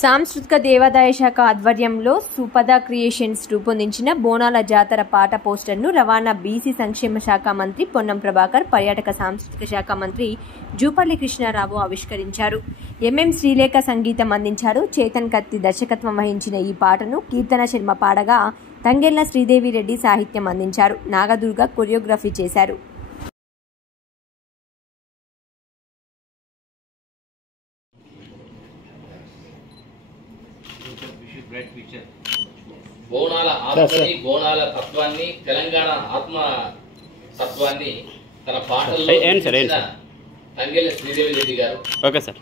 సాంస్కృతిక దేవాదాయ శాఖ ఆధ్వర్యంలో సుపద క్రియేషన్స్ రూపొందించిన బోనాల జాతర పాట పోస్టర్ను రవాణా బీసీ సంక్షేమ శాఖ మంత్రి పొన్నం ప్రభాకర్, పర్యాటక సాంస్కృతిక శాఖ మంత్రి జూపల్లి కృష్ణారావు ఆవిష్కరించారు. ఎంఎం శ్రీలేఖ సంగీతం అందించారు. చేతన్ కత్తి దర్శకత్వం వహించిన ఈ పాటను కీర్తన శర్మ పాడగా తంగెళ్ల శ్రీదేవి రెడ్డి సాహిత్యం అందించారు. నాగదుర్గ కొరియోగ్రఫీ చేశారు. బోనాల ఆత్మని, బోనాల తత్వాన్ని, తెలంగాణ ఆత్మ తత్వాన్ని తన పాటల్లో తంగెళ్ల శ్రీదేవి రెడ్డి గారు. Okay sir.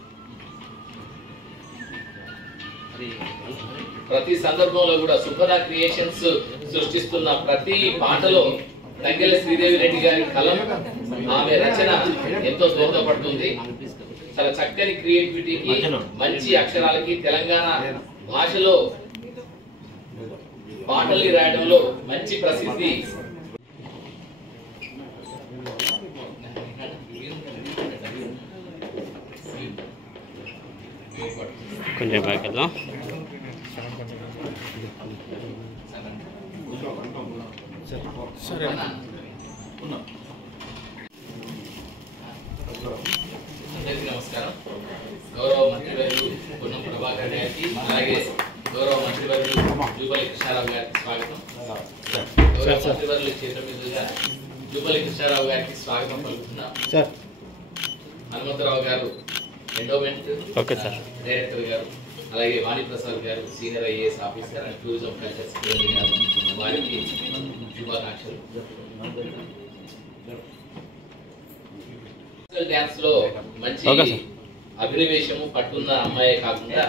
ప్రతి సందర్భంలో కూడా సుపద క్రియేషన్స్ సృష్టిస్తున్న ప్రతి పాటలో తంగెళ్ల శ్రీదేవి రెడ్డి గారి కలం, ఆమె రచన ఎంతో దోహదపడుతుంది. చాలా చక్కని క్రియేటివిటీకి, మంచి అక్షరాలకి, తెలంగాణ భాషలో పాటలు రాయడంలో మంచి ప్రసిద్ధి. కొంచెం బాగా అందరికీ నమస్కారం. గౌరవ మంత్రివర్యులు పొన్నం ప్రభాకర్ గారికి, అలాగే గౌరవ మంత్రివర్యులు జూపల్లి కృష్ణారావు గారికి స్వాగతం. గౌరవ మంత్రివర్యుల చేతుల మీదుగా జూపల్లి కృష్ణారావు గారికి స్వాగతం పలుకుతున్నాం. హనుమంతరావు గారు ఎండోమెంట్ డైరెక్టర్ గారు, అలాగే వాణిప్రసాద్ గారు senior IAS officer and tourism culture secretary గారు, వారికి శుభాకాంక్షలు. డాన్స్ లో మంచి అభినవేశము పట్టున్న అమ్మాయే కాకుండా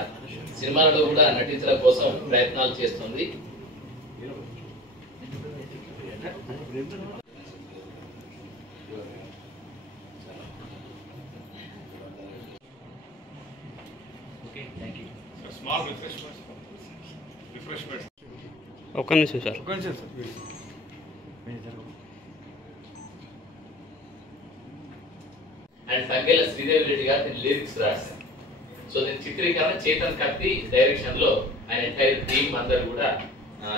సినిమాలలో కూడా నటించడం కోసం ప్రయత్నాలు చేస్తుంది. ఒక్క నిమిషం సార్. అండ్ తంగెళ్ల శ్రీదేవి రెడ్డి గారు దీని లిరిక్స్ రాశారు. సో దీని చిత్రీకరణ చేతన్ కత్తి డైరెక్షన్ లో ఆయన ఎంటైర్ టీమ్ అందరు కూడా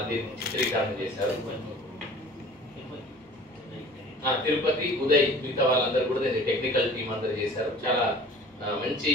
దీన్ని చిత్రీకరణ చేశారు. తిరుపతి, ఉదయ్, మిగతా వాళ్ళందరూ కూడా దీన్ని టెక్నికల్ టీం అందరు చేశారు. చాలా మంచి